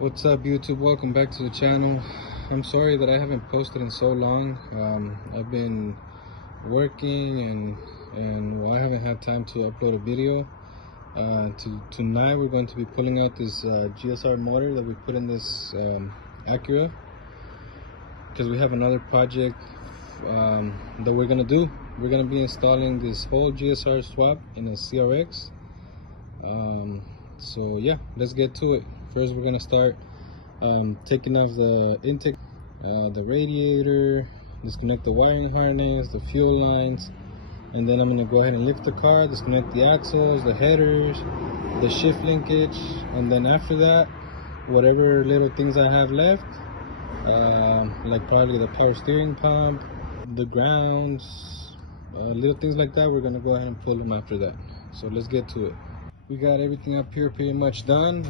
What's up, YouTube? Welcome back to the channel. I'm sorry that I haven't posted in so long. I've been working and I haven't had time to upload a video. Tonight we're going to be pulling out this GSR motor that we put in this Acura, because we have another project that we're gonna do. We're gonna be installing this whole GSR swap in a CRX. So yeah, let's get to it. First, we're gonna start taking off the intake, the radiator, disconnect the wiring harness, the fuel lines, and then I'm gonna go ahead and lift the car, disconnect the axles, the headers, the shift linkage, and then after that, whatever little things I have left, like probably the power steering pump, the grounds, little things like that, we're gonna go ahead and pull them after that. So let's get to it. We got everything up here pretty much done.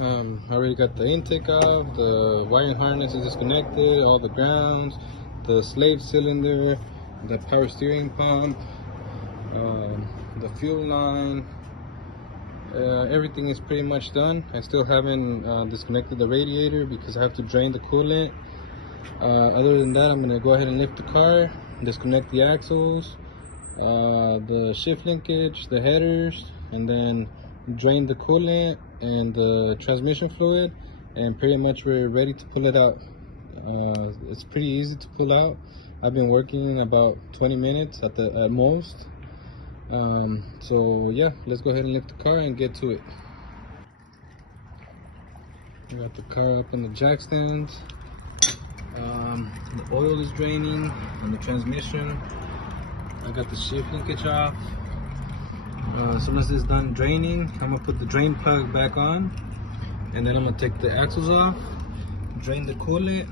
I already got the intake off, the wiring harness is disconnected, all the grounds, the slave cylinder, the power steering pump, the fuel line, everything is pretty much done. I still haven't disconnected the radiator because I have to drain the coolant. Other than that, I'm gonna go ahead and lift the car, disconnect the axles, the shift linkage, the headers, and then drain the coolant and the transmission fluid, and pretty much we're ready to pull it out. It's pretty easy to pull out. I've been working about 20 minutes at most. So yeah, let's go ahead and lift the car and get to it. We got the car up in the jack stands. The oil is draining on the transmission. I got the shift linkage off. As soon as it's done draining, I'm gonna put the drain plug back on, and then I'm gonna take the axles off, drain the coolant,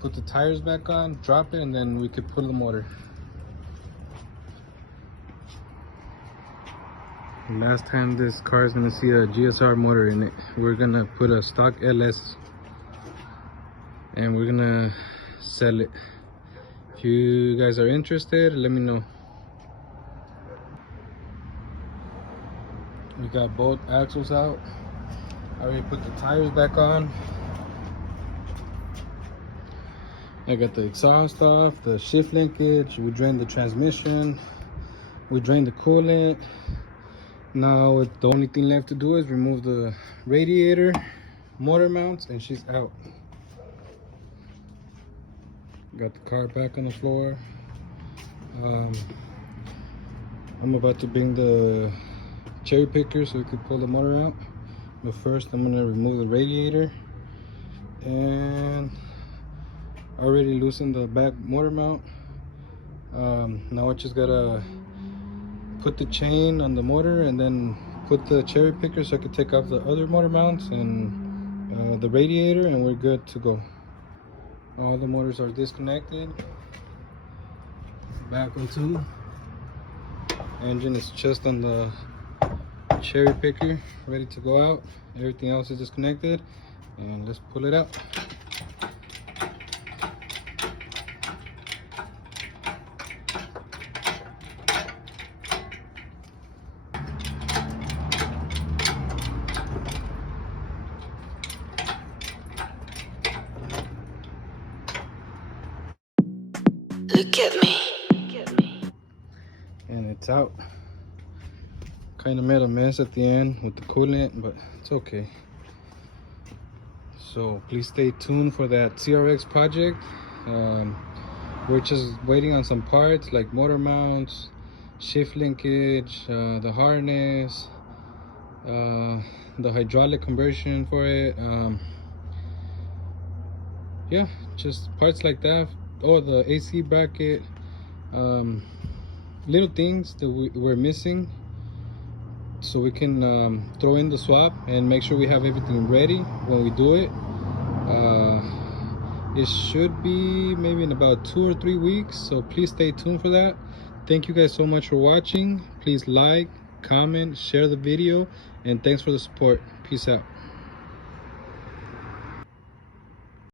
put the tires back on, drop it, and then we could pull the motor. Last time this car is gonna see a GSR motor in it. We're gonna put a stock LS and we're gonna sell it. If you guys are interested, let me know. We got both axles out. I already put the tires back on. I got the exhaust off, the shift linkage. We drained the transmission. We drained the coolant. Now the only thing left to do is remove the radiator, motor mounts, and she's out. Got the car back on the floor. I'm about to bring the cherry picker so we could pull the motor out, but first I'm gonna remove the radiator, and I already loosened the back motor mount. Now I just gotta put the chain on the motor and then put the cherry picker so I could take off the other motor mounts and the radiator, and we're good to go. All the motors are disconnected. Back one too. Engine is just on the cherry picker, ready to go out. Everything else is disconnected, and let's pull it out. Look at me. And it's out. Kind of made a mess at the end with the coolant, but it's okay. So please stay tuned for that CRX project. We're just waiting on some parts like motor mounts, shift linkage, the harness, the hydraulic conversion for it. Yeah, just parts like that. Oh, the AC bracket. Little things that we're missing, so we can throw in the swap and make sure we have everything ready when we do it. It should be maybe in about 2 or 3 weeks, so please stay tuned for that. Thank you guys so much for watching. Please like, comment, share the video, and thanks for the support. Peace out.